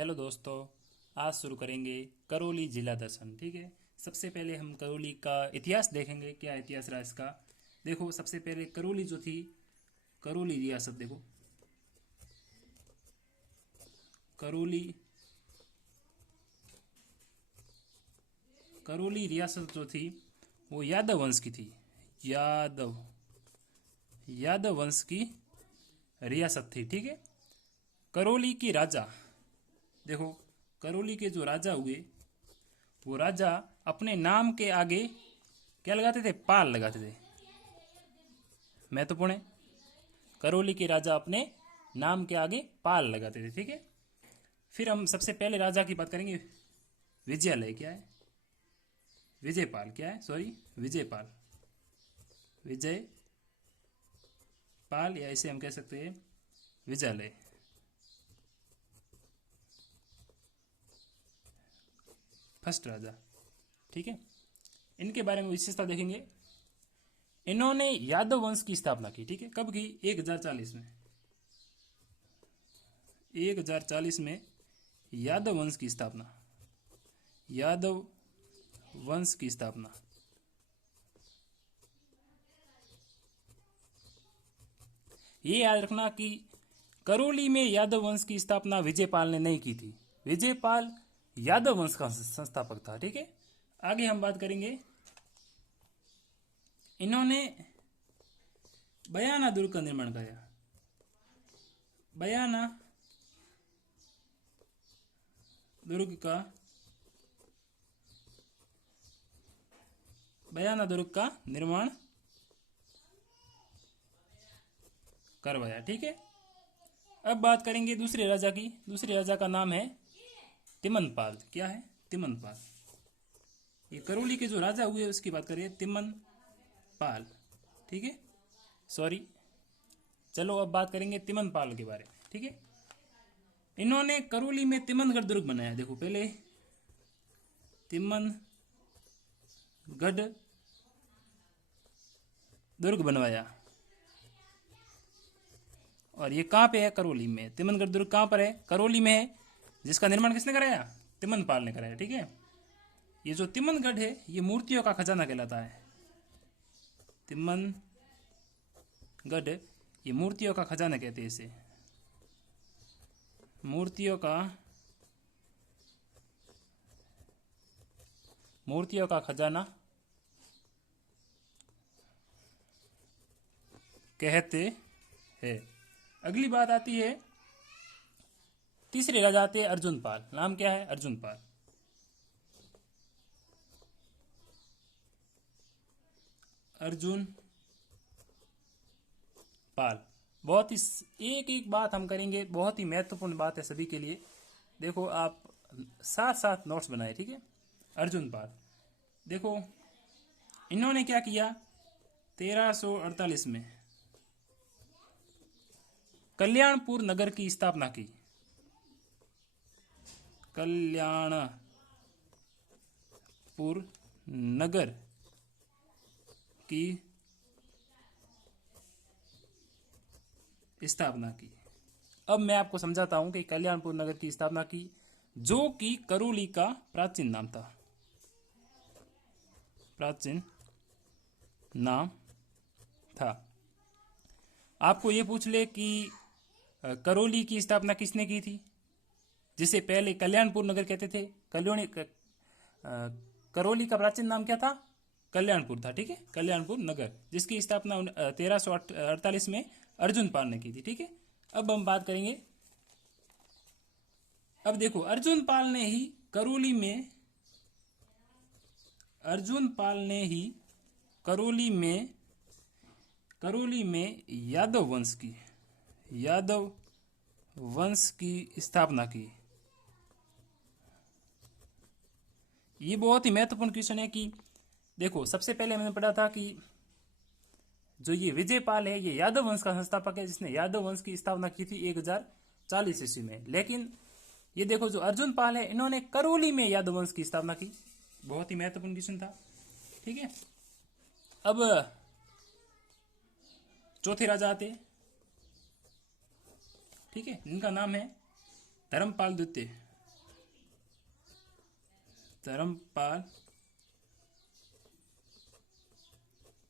Hello दोस्तों। आज शुरू करेंगे करौली जिला दर्शन। ठीक है। सबसे पहले हम करौली का इतिहास देखेंगे, क्या इतिहास रहा इसका। देखो, सबसे पहले करौली जो थी, करौली रियासत देखो, करौली करौली रियासत जो थी वो यादव वंश की थी। यादव यादव वंश की रियासत थी। ठीक है। करौली के राजा देखो, करौली के जो राजा हुए, वो राजा अपने नाम के आगे क्या लगाते थे? पाल लगाते थे। महत्वपूर्ण है। करौली के राजा अपने नाम के आगे पाल लगाते थे। ठीक है। फिर हम सबसे पहले राजा की बात करेंगे। विजयालय क्या है? विजयपाल क्या है? सॉरी, विजयपाल, विजय पाल, या इसे हम कह सकते हैं विजयालय। फर्स्ट राजा। ठीक है। इनके बारे में विशेषता देखेंगे। इन्होंने यादव वंश की स्थापना की। ठीक है। कब की? 1040 में। 1040 में यादव वंश की स्थापना। यादव वंश की स्थापना। ये याद रखना कि करौली में यादव वंश की स्थापना विजयपाल ने नहीं की थी। विजयपाल यादव वंश का संस्थापक था। ठीक है। आगे हम बात करेंगे। इन्होंने बयाना दुर्ग का निर्माण कराया। बयाना दुर्ग का बयाना दुर्ग का निर्माण करवाया। ठीक है। अब बात करेंगे दूसरे राजा की। दूसरे राजा का नाम है तिमनपाल। क्या है? तिमनपाल। ये करौली के जो राजा हुए उसकी बात करें, तिमनपाल। ठीक है। सॉरी, चलो अब बात करेंगे तिमनपाल के बारे में। ठीक है। इन्होंने करौली में तिमनगढ़ दुर्ग बनाया। देखो, पहले तिमनगढ़ दुर्ग बनवाया। और ये कहाँ पे है? करौली में। तिमनगढ़ दुर्ग कहाँ पर है? करौली में है। जिसका निर्माण किसने कराया? तिमनपाल ने कराया। ठीक है। ये जो तिमनगढ़ है ये मूर्तियों का खजाना कहलाता है। तिमनगढ़, ये मूर्तियों का खजाना कहते हैं इसे। मूर्तियों का खजाना कहते हैं। अगली बात आती है, तीसरे राजा आते हैं अर्जुन पाल। नाम क्या है? अर्जुन पाल। अर्जुन पाल। बहुत ही एक एक बात हम करेंगे, बहुत ही महत्वपूर्ण बात है सभी के लिए। देखो, आप साथ साथ नोट्स बनाए। ठीक है। अर्जुन पाल, देखो इन्होंने क्या किया? 1348 में कल्याणपुर नगर की स्थापना की। कल्याणपुर नगर की स्थापना की। अब मैं आपको समझाता हूं कि कल्याणपुर नगर की स्थापना की, जो कि करौली का प्राचीन नाम था। प्राचीन नाम था। आपको ये पूछ ले कि करौली की स्थापना किसने की थी, जिसे पहले कल्याणपुर नगर कहते थे। करौली का प्राचीन नाम क्या था? कल्याणपुर था। ठीक है। कल्याणपुर नगर, जिसकी स्थापना 1348 में अर्जुन पाल ने की थी। ठीक है। अब हम बात करेंगे। अब देखो, अर्जुन पाल ने ही करौली में अर्जुन पाल ने ही करौली में यादव वंश की स्थापना की। ये बहुत ही महत्वपूर्ण क्वेश्चन है कि देखो, सबसे पहले मैंने पढ़ा था कि जो ये विजयपाल है ये यादव वंश का संस्थापक है, जिसने यादव वंश की स्थापना की थी 1040 ईस्वी में। लेकिन ये देखो, जो अर्जुन पाल है इन्होंने करौली में यादव वंश की स्थापना की। बहुत ही महत्वपूर्ण क्वेश्चन था। ठीक है। अब चौथे राजा आते। ठीक है। इनका नाम है धर्मपाल द्वितीय। धर्मपाल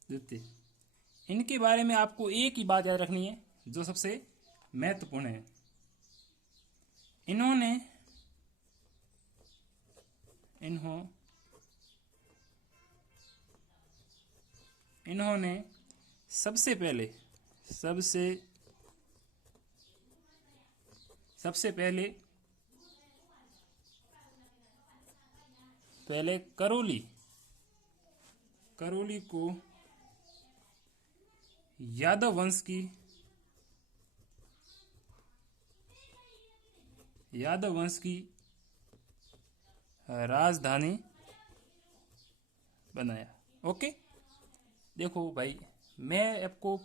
द्वितीय। इनके बारे में आपको एक ही बात याद रखनी है जो सबसे महत्वपूर्ण है। इन्होंने सबसे पहले करौली को यादव वंश की राजधानी बनाया। ओके, देखो भाई, मैं आपको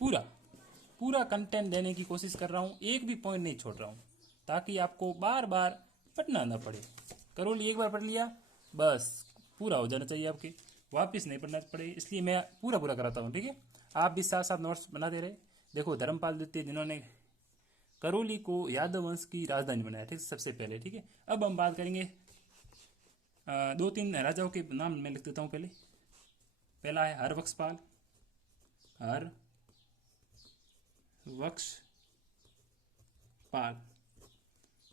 पूरा कंटेंट देने की कोशिश कर रहा हूँ, एक भी पॉइंट नहीं छोड़ रहा हूँ, ताकि आपको बार बार पढ़ना ना पड़े। करौली एक बार पढ़ लिया बस पूरा हो जाना चाहिए, आपके वापस नहीं पढ़ना पड़े, इसलिए मैं पूरा कराता हूँ। ठीक है, आप भी साथ साथ नोट्स बनाते रहे। देखो, धर्मपाल द्वितीय जिन्होंने करौली को यादव वंश की राजधानी बनाया, ठीक, सबसे पहले। ठीक है, अब हम बात करेंगे 2-3 राजाओं के नाम मैं लिख देता हूँ। पहला है हरबख्शपाल।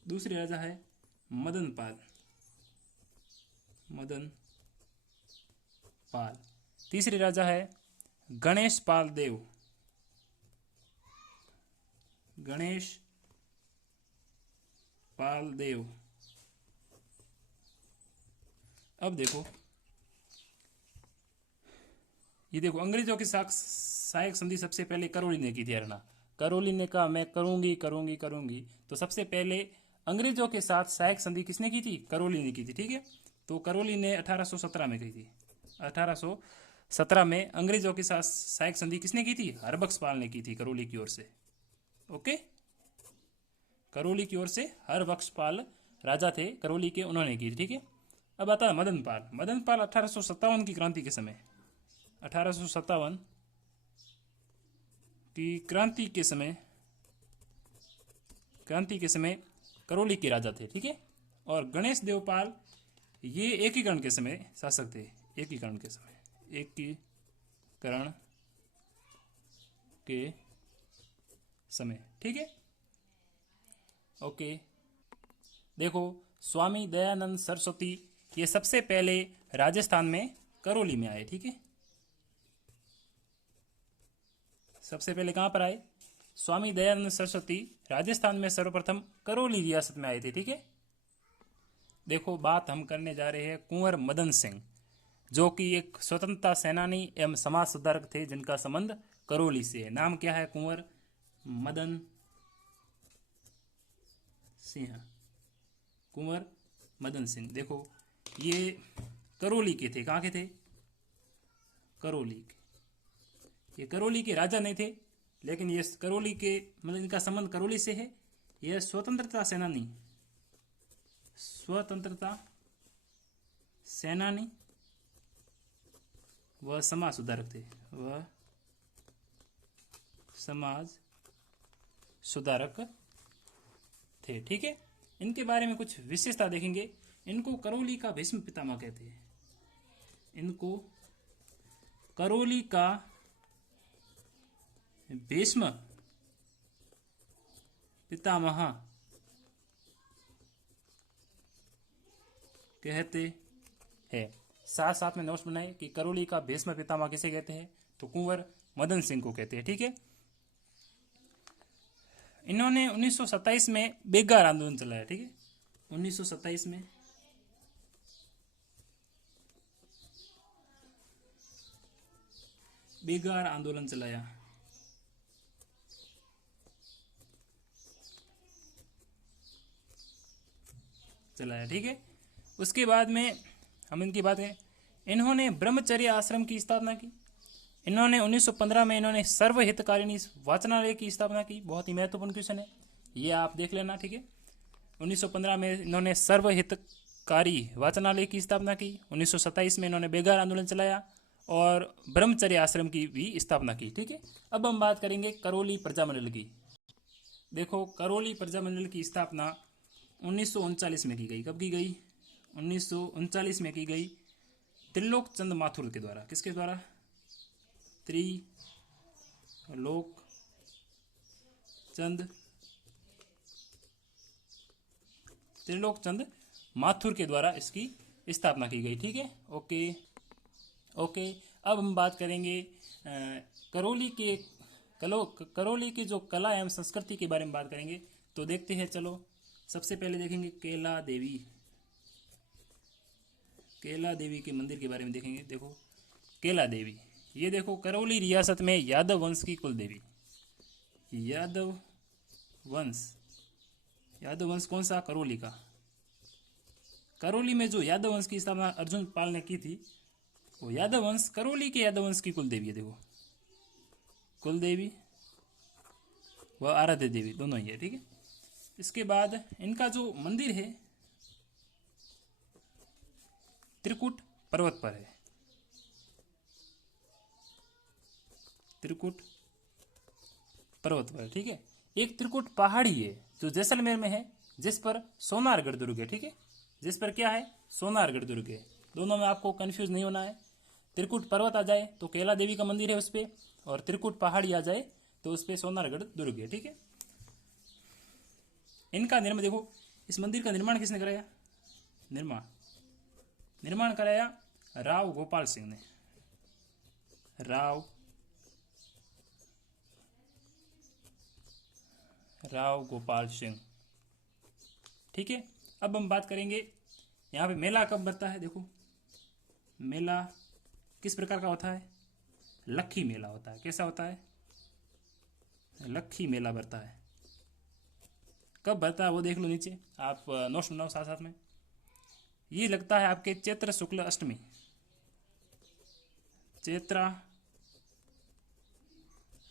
दूसरे राजा है मदनपाल। तीसरे राजा है गणेशपाल देव। अब देखो, ये देखो, अंग्रेजों के साथ सहायक संधि सबसे पहले करौली ने की थी। करौली ने कहा मैं करूंगी, तो सबसे पहले अंग्रेजों के साथ सहायक संधि किसने की थी? करौली ने की थी। ठीक है, तो करौली ने 1817 में की थी। 1817 में अंग्रेजों के साथ सहायक संधि किसने की थी? हरबख्शपाल ने की थी, करौली की ओर से। ओके, करौली की ओर से हरबख्शपाल राजा थे करौली के, उन्होंने की थी। ठीक है, अब आता है मदनपाल 1857 की क्रांति के समय। 1857 की क्रांति के समय करौली के राजा थे। ठीक है, और गणेश देवपाल ये एकीकरण के समय शासक थे। एकीकरण के समय। ठीक है, ओके। देखो, स्वामी दयानंद सरस्वती ये सबसे पहले राजस्थान में करौली में आए। ठीक है, सबसे पहले कहां पर आए? स्वामी दयानंद सरस्वती राजस्थान में सर्वप्रथम करौली रियासत में आए थे। ठीक है, देखो, बात हम करने जा रहे हैं कुंवर मदन सिंह, जो कि एक स्वतंत्रता सेनानी एवं समाज सुधारक थे, जिनका संबंध करौली से है। नाम क्या है? कुंवर मदन सिंह। देखो, ये करौली के थे। कहाँ के थे? करौली के। ये करौली के राजा नहीं थे, लेकिन ये करौली के, मतलब इनका संबंध करौली से है। यह स्वतंत्रता सेनानी वह समाज सुधारक थे। ठीक है, इनके बारे में कुछ विशेषता देखेंगे। इनको करौली का भीष्म पितामह कहते हैं। इनको करौली का भीष्म पितामह कहते हैं। साथ साथ में नोट्स बनाए कि करौली का भीष्म पितामह किसे कहते हैं? तो कुंवर मदन सिंह को कहते हैं। ठीक है, इन्होंने 1927 में बेगार आंदोलन चलाया। ठीक है, 1927 में बेगार आंदोलन चलाया। ठीक है, उसके बाद में हम इनकी बात करें, इन्होंने ब्रह्मचर्य आश्रम की स्थापना की। इन्होंने 1915 में इन्होंने सर्वहितकारिणी वाचनालय की स्थापना की। बहुत ही महत्वपूर्ण क्वेश्चन है, ये आप देख लेना। ठीक है, 1915 में इन्होंने सर्वहितकारी वाचनालय की स्थापना की। 1927 में इन्होंने बेगार आंदोलन चलाया और ब्रह्मचर्य आश्रम की भी स्थापना की। ठीक है, अब हम बात करेंगे करौली प्रजामंडल की। देखो, करौली प्रजामंडल की स्थापना 1939 में की गई। कब की गई? 1939 में की गई त्रिलोक चंद माथुर के द्वारा। किसके द्वारा? त्रिलोक चंद माथुर के द्वारा इसकी स्थापना की गई। ठीक है, ओके ओके। अब हम बात करेंगे करौली के जो कला एवं संस्कृति के बारे में बात करेंगे। तो देखते हैं, चलो सबसे पहले देखेंगे केला देवी के मंदिर के बारे में देखेंगे। देखो केला देवी, ये देखो करौली रियासत में यादव वंश की कुल देवी। यादव वंश कौन सा? करौली का। करौली में जो यादव वंश की स्थापना अर्जुन पाल ने की थी, वो यादव वंश, करौली के यादव वंश की कुल देवी है। देखो कुल देवी व आराध्य देवी दोनों ही है। ठीक है, इसके बाद इनका जो मंदिर है त्रिकुट पर्वत पर है। त्रिकुट पर्वत पर, ठीक है। एक त्रिकुट पहाड़ी है जो जैसलमेर में है, जिस पर सोनारगढ़ दुर्ग है। ठीक है, जिस पर क्या है? सोनारगढ़ दुर्ग है। दोनों में आपको कंफ्यूज नहीं होना है। त्रिकुट पर्वत आ जाए तो केला देवी का मंदिर है उस पर, और त्रिकुट पहाड़ी आ जाए तो उस पर सोनारगढ़ दुर्ग है। ठीक है, इनका निर्माण देखो, इस मंदिर का निर्माण किसने कराया? निर्माण कराया राव गोपाल सिंह ने। राव गोपाल सिंह। ठीक है, अब हम बात करेंगे यहाँ पे मेला कब बनता है। देखो मेला किस प्रकार का होता है? लक्खी मेला होता है। कैसा होता है? लक्खी मेला बढ़ता है। कब बढ़ता है वो देख लो नीचे, आप नोट्स बनाओ साथ साथ में। ये लगता है आपके चैत्र शुक्ल अष्टमी, चैत्र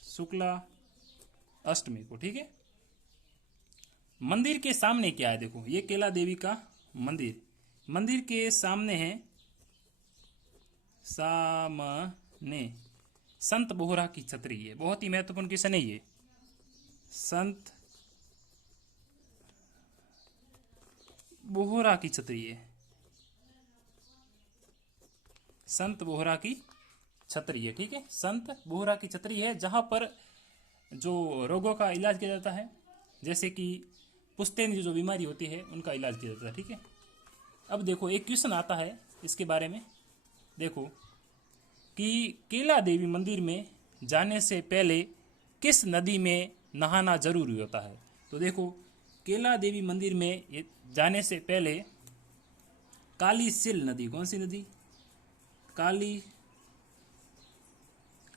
शुक्ला अष्टमी को। ठीक है, मंदिर के सामने क्या है? देखो ये केला देवी का मंदिर के सामने है, सामने संत बोहरा की छतरी है। बहुत ही महत्वपूर्ण क्वेश्चन है ये। संत बोहरा की छतरी है। संत बोहरा की छतरी है। ठीक है, संत बोहरा की छतरी है, जहां पर जो रोगों का इलाज किया जाता है, जैसे कि पुश्तैनी जो बीमारी होती है उनका इलाज किया जाता है। ठीक है, अब देखो एक क्वेश्चन आता है इसके बारे में। देखो कि केला देवी मंदिर में जाने से पहले किस नदी में नहाना जरूरी होता है। तो देखो केला देवी मंदिर में जाने से पहले काली सिल नदी, कौन सी नदी?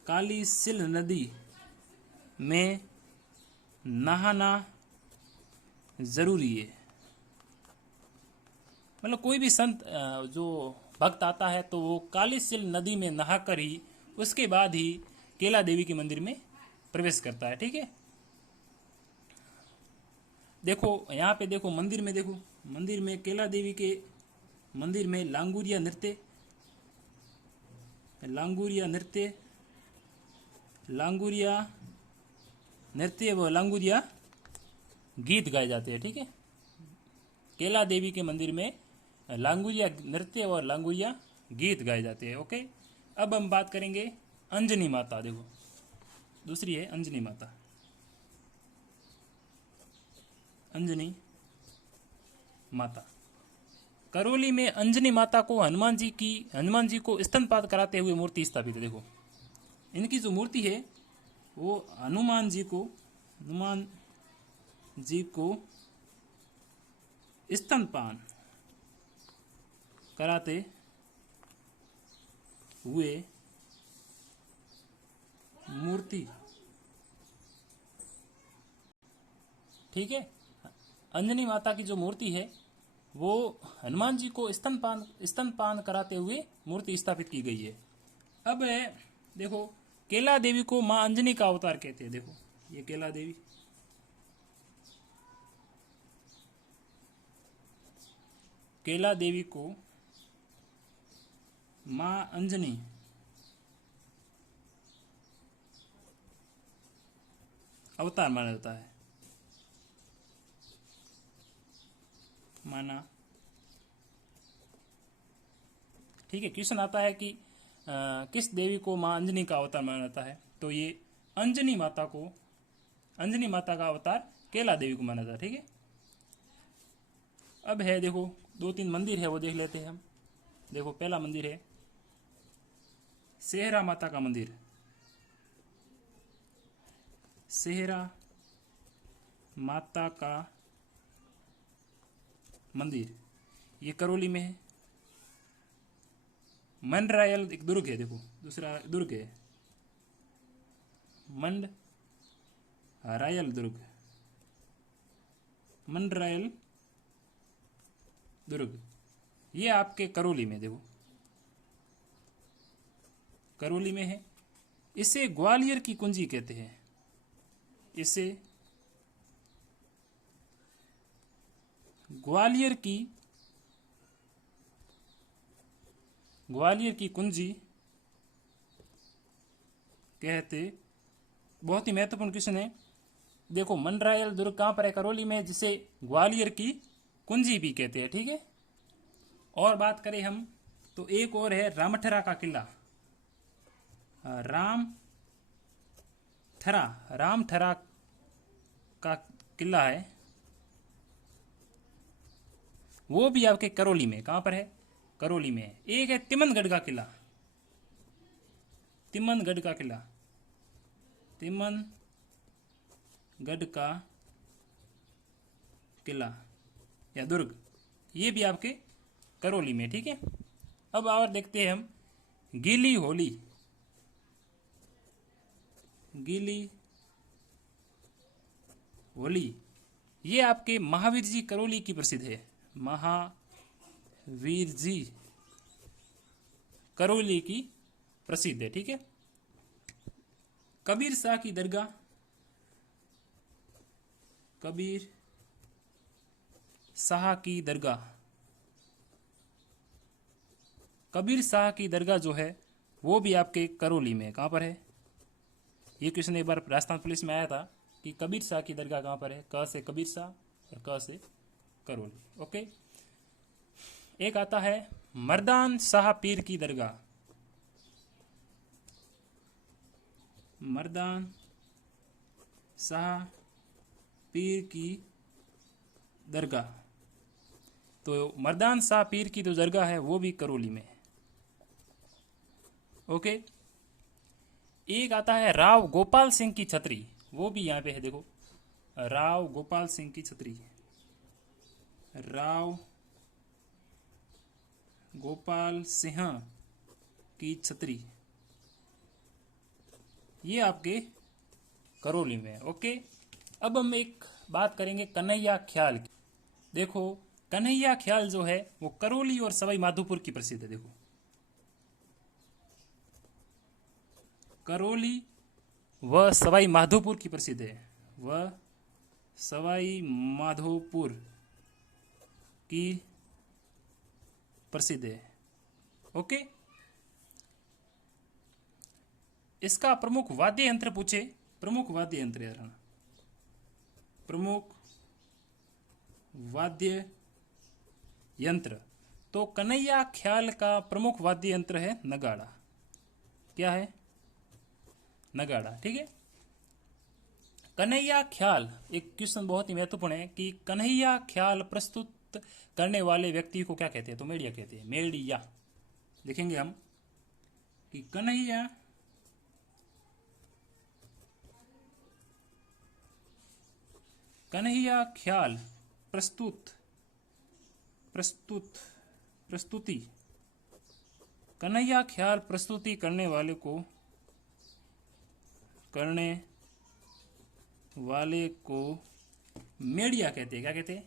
काली सिल नदी में नहाना जरूरी है। मतलब कोई भी संत जो भक्त आता है तो वो काली सिल नदी में नहाकर ही उसके बाद ही केला देवी के मंदिर में प्रवेश करता है। ठीक है, देखो यहाँ पे देखो मंदिर में केला देवी के मंदिर में लांगुरिया नृत्य व लांगुरिया गीत गाए जाते हैं। ठीक है, केला देवी के मंदिर में लांगुरिया नृत्य और लांगुरिया गीत गाए जाते हैं। ओके, अब हम बात करेंगे अंजनी माता। देखो दूसरी है अंजनी माता। करौली में अंजनी माता को हनुमान जी को स्तनपान कराते हुए मूर्ति स्थापित है। देखो इनकी जो मूर्ति है वो हनुमान जी को स्तनपान कराते हुए मूर्ति। ठीक है, अंजनी माता की जो मूर्ति है वो हनुमान जी को स्तनपान कराते हुए मूर्ति स्थापित की गई है। अब देखो केला देवी को मां अंजनी का अवतार कहते हैं। देखो ये केला देवी, को मां अंजनी अवतार माना ठीक है। क्वेश्चन आता है कि किस देवी को माँ अंजनी का अवतार माना जाता है, तो ये अंजनी माता का अवतार केला देवी को माना जाता है। ठीक है। अब है देखो 2-3 मंदिर है वो देख लेते हैं हम। देखो पहला मंदिर है सेहरा माता का मंदिर। सेहरा माता का मंदिर ये करौली में है। मंडरायल एक दुर्ग है, देखो दूसरा दुर्ग है मंडरायल दुर्ग, मंडरायल दुर्ग ये आपके करौली में, देखो करौली में है। इसे ग्वालियर की कुंजी कहते हैं। इसे ग्वालियर की कुंजी कहते। बहुत ही महत्वपूर्ण क्वेश्चन है। देखो मंडरायल दुर्ग कहां पर है, करौली में, जिसे ग्वालियर की कुंजी भी कहते हैं। ठीक है। और बात करें हम तो एक और है रामथरा का किला। रामथरा का किला है, वो भी आपके करौली में। कहां पर है, करौली में है। एक है तिमनगढ़ का किला, तिमनगढ़ का किला, तिमनगढ़ का किला या दुर्ग, ये भी आपके करौली में। ठीक है। अब और देखते हैं हम गीली होली। गीली होली ये आपके महावीर जी करौली की प्रसिद्ध है। महावीर जी करौली की प्रसिद्ध है। ठीक है। कबीर शाह की दरगाह, कबीर शाह की दरगाह, कबीर शाह की दरगाह जो है वो भी आपके करौली में। कहां पर है, ये क्वेश्चन एक बार राजस्थान पुलिस में आया था कि कबीर शाह की दरगाह कहां पर है। क से कबीर शाह और क से करौली। ओके। एक आता है मर्दान शाह पीर की दरगाह। मर्दान शाह पीर की दरगाह, तो मर्दान शाह पीर की जो दरगाह है वो भी करौली में है। ओके। एक आता है राव गोपाल सिंह की छतरी, वो भी यहां पे है। देखो राव गोपाल सिंह की छतरी, राव गोपाल सिंह की छतरी, ये आपके करौली में है। ओके। अब हम एक बात करेंगे कन्हैया ख्याल की। देखो कन्हैया ख्याल जो है वो करौली और सवाई माधोपुर की प्रसिद्ध है। देखो करौली व सवाई माधोपुर की प्रसिद्ध है, वह सवाई माधोपुर की प्रसिद्ध है। ओके। इसका प्रमुख वाद्य यंत्र पूछे, प्रमुख वाद्य यंत्र यार, प्रमुख वाद्य यंत्र, तो कन्हैया ख्याल का प्रमुख वाद्य यंत्र है नगाड़ा। क्या है, नगाड़ा। ठीक है। कन्हैया ख्याल, एक क्वेश्चन बहुत ही महत्वपूर्ण है कि कन्हैया ख्याल प्रस्तुत करने वाले व्यक्ति को क्या कहते हैं, तो मेड़िया कहते हैं। मेड़िया लिखेंगे हम कि कन्हैया ख्याल प्रस्तुति कन्हैया ख्याल प्रस्तुति करने वाले को मेड़िया कहते हैं। क्या कहते हैं,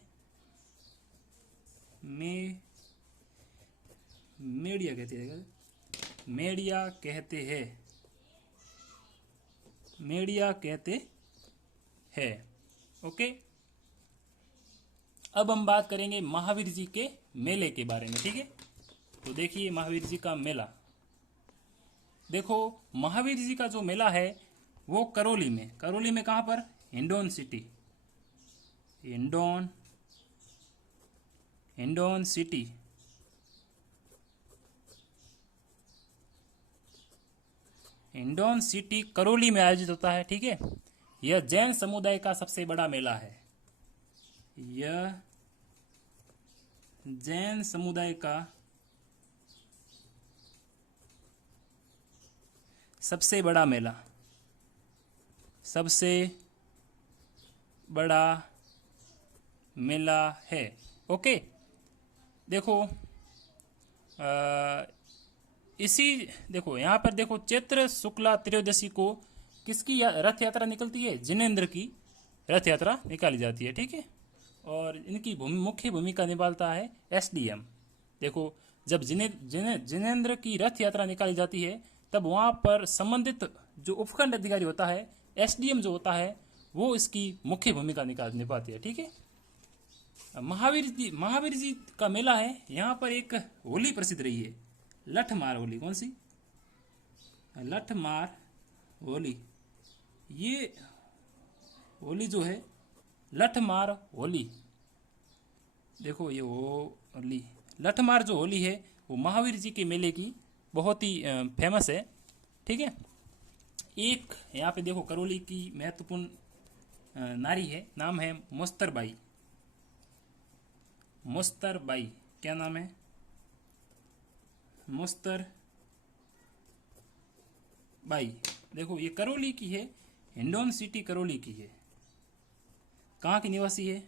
मेड़िया कहते हैं। मेड़िया कहते हैं, मेड़िया कहते हैं। ओके। अब हम बात करेंगे महावीर जी के मेले के बारे में। ठीक है। तो देखिए महावीर जी का मेला, देखो महावीर जी का जो मेला है वो करौली में। करौली में कहां पर, Hindaun city, Hindaun city Hindaun city Karauli में आयोजित होता है। ठीक है, यह जैन समुदाय का सबसे बड़ा मेला है। यह जैन समुदाय का सबसे बड़ा मेला, सबसे बड़ा मेला है। ओके, देखो इसी देखो यहाँ पर देखो, चैत्र शुक्ला त्रयोदशी को किसकी रथ यात्रा निकलती है? जिनेंद्र की रथ यात्रा निकाली जाती है। ठीक है, और इनकी मुख्य भूमिका निभाता है एसडीएम। देखो, जब जिनेंद्र की रथ यात्रा निकाली जाती है तब वहाँ पर संबंधित जो उपखंड अधिकारी होता है, एसडीएम जो होता है, वो इसकी मुख्य भूमिका निभाती है। ठीक है, महावीर जी का मेला है। यहाँ पर एक होली प्रसिद्ध रही है, लठमार होली। कौन सी? लठमार होली। ये होली जो है, लठमार होली, देखो ये होली, लठमार जो होली है वो महावीर जी के मेले की बहुत ही फेमस है। ठीक है, एक यहाँ पे देखो करौली की महत्वपूर्ण नारी है, नाम है मोस्तरबाई। मोस्तरबाई, क्या नाम है? मोस्तरबाई। देखो ये करौली की है, हिंडौन सिटी करौली की है। कहाँ की निवासी है?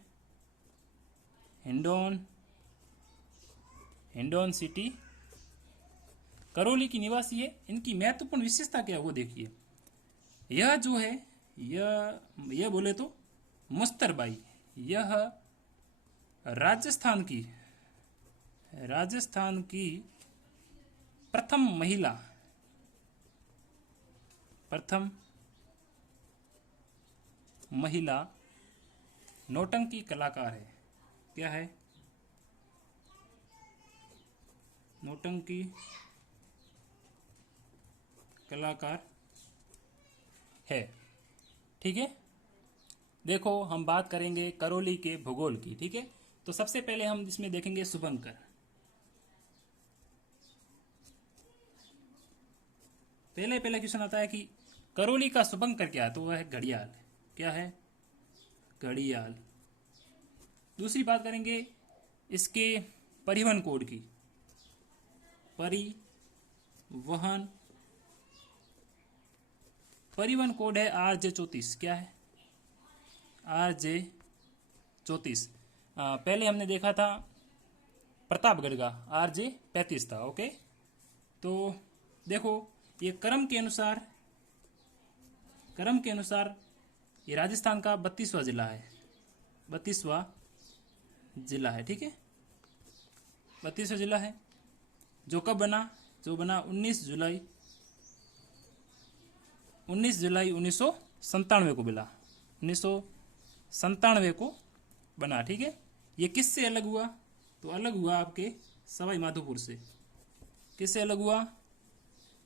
हिंडौन सिटी करौली की निवासी है। इनकी महत्वपूर्ण विशेषता क्या है वो देखिए। यह जो है, यह बोले तो मुस्तरबाई, यह राजस्थान की प्रथम महिला नौटंकी कलाकार है। क्या है? नौटंकी कलाकार है। ठीक है, देखो हम बात करेंगे करौली के भूगोल की। ठीक है, तो सबसे पहले हम इसमें देखेंगे शुभंकर। पहले क्वेश्चन आता है कि करौली का शुभंकर क्या है, तो वह है घड़ियाल। क्या है? घड़ियाल। दूसरी बात करेंगे इसके परिवहन कोड की। परिवहन कोड है RJ34। क्या है? RJ34। पहले हमने देखा था प्रतापगढ़ का RJ35 था। ओके, तो देखो ये क्रम के अनुसार ये राजस्थान का 32वां जिला है। 32वां जिला है। ठीक है, 32वां जिला है, जो कब बना? जो बना 19 जुलाई 1997 को मिला। 1997 को बना। ठीक है, ये किससे अलग हुआ? तो अलग हुआ आपके सवाई माधोपुर से। किससे अलग हुआ?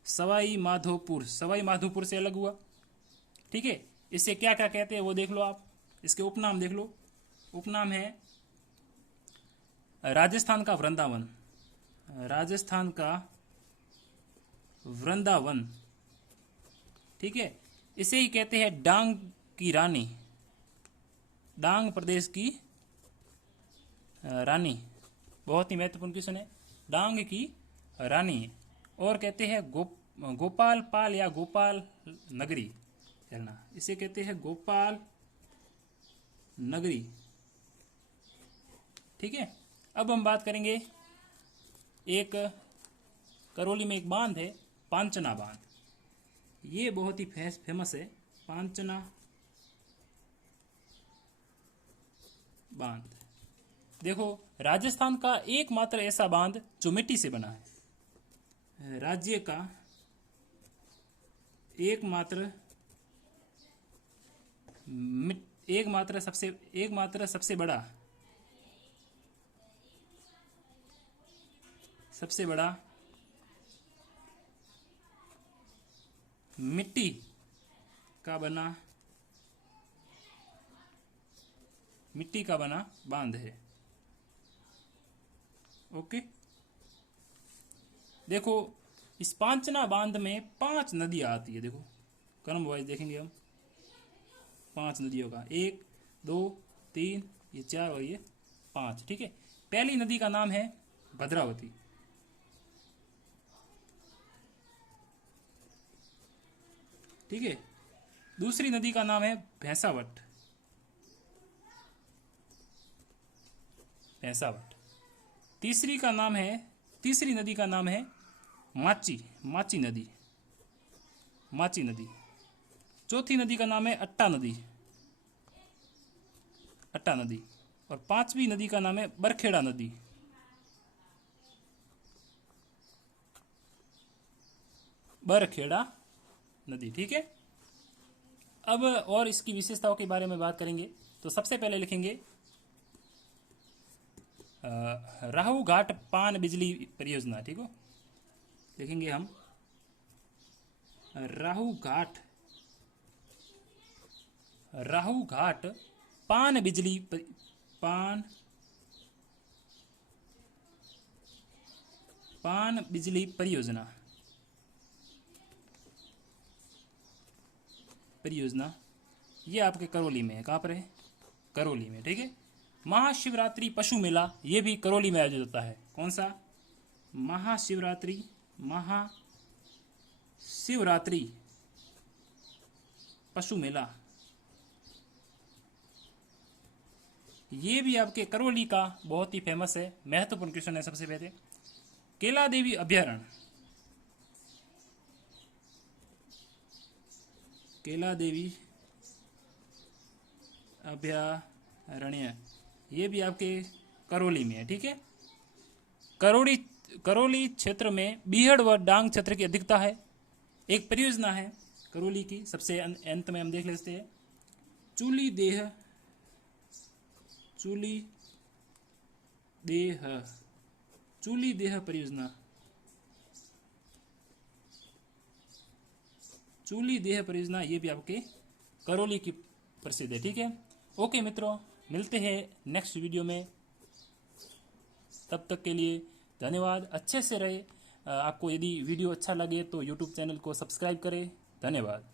सवाई माधोपुर से अलग हुआ। ठीक है, इसे क्या क्या कहते हैं वो देख लो आप, इसके उपनाम देख लो। उपनाम है राजस्थान का वृंदावन। ठीक है, इसे ही कहते हैं डांग की रानी, डांग प्रदेश की रानी। बहुत ही महत्वपूर्ण क्वेश्चन है, डांग की रानी। और कहते हैं गोपाल पाल या गोपाल नगरी चलना, इसे कहते हैं गोपाल नगरी। ठीक है, अब हम बात करेंगे एक करौली में एक बांध है, पांचना बांध। ये बहुत ही फेमस है, पांचना बांध। देखो राजस्थान का एकमात्र ऐसा बांध जो मिट्टी से बना है, राज्य का एकमात्र सबसे बड़ा मिट्टी का बना बांध है। ओके, देखो इस पांचना बांध में 5 नदियां आती है। देखो क्रम वाइज देखेंगे हम, 5 नदियों का, 1 2 3 ये 4 और ये 5। ठीक है, पहली नदी का नाम है भद्रावती। ठीक है, दूसरी नदी का नाम है भैंसावट। भैंसावट। तीसरी नदी का नाम है माची नदी। माची नदी। चौथी नदी का नाम है अट्टा नदी। अट्टा नदी। और 5वीं नदी का नाम है बरखेड़ा नदी। बरखेड़ा नदी। ठीक है, अब और इसकी विशेषताओं के बारे में बात करेंगे तो सबसे पहले लिखेंगे राहु घाट पान बिजली परियोजना। ठीक हो, लिखेंगे हम राहु घाट पान बिजली परियोजना। ये आपके करौली में है। कहाँ पर है? करौली में। ठीक है, महाशिवरात्रि पशु मेला ये भी करौली में आयोजित होता है। कौन सा? महाशिवरात्रि पशु मेला, ये भी आपके करौली का बहुत ही फेमस है। महत्वपूर्ण क्वेश्चन है। सबसे पहले केला देवी अभ्यारण्य। केला देवी अभ्यारण्य ये भी आपके करौली में है। ठीक है, करौली क्षेत्र में बीहड़ व डांग क्षेत्र की अधिकता है। एक परियोजना है करौली की। सबसे अंत में हम देख लेते हैं चूली देह परियोजना। चूली देह परियोजना ये भी आपके करौली की प्रसिद्ध है। ठीक है, ओके मित्रों, मिलते हैं नेक्स्ट वीडियो में। तब तक के लिए धन्यवाद। अच्छे से रहे। आपको यदि वीडियो अच्छा लगे तो यूट्यूब चैनल को सब्सक्राइब करें। धन्यवाद।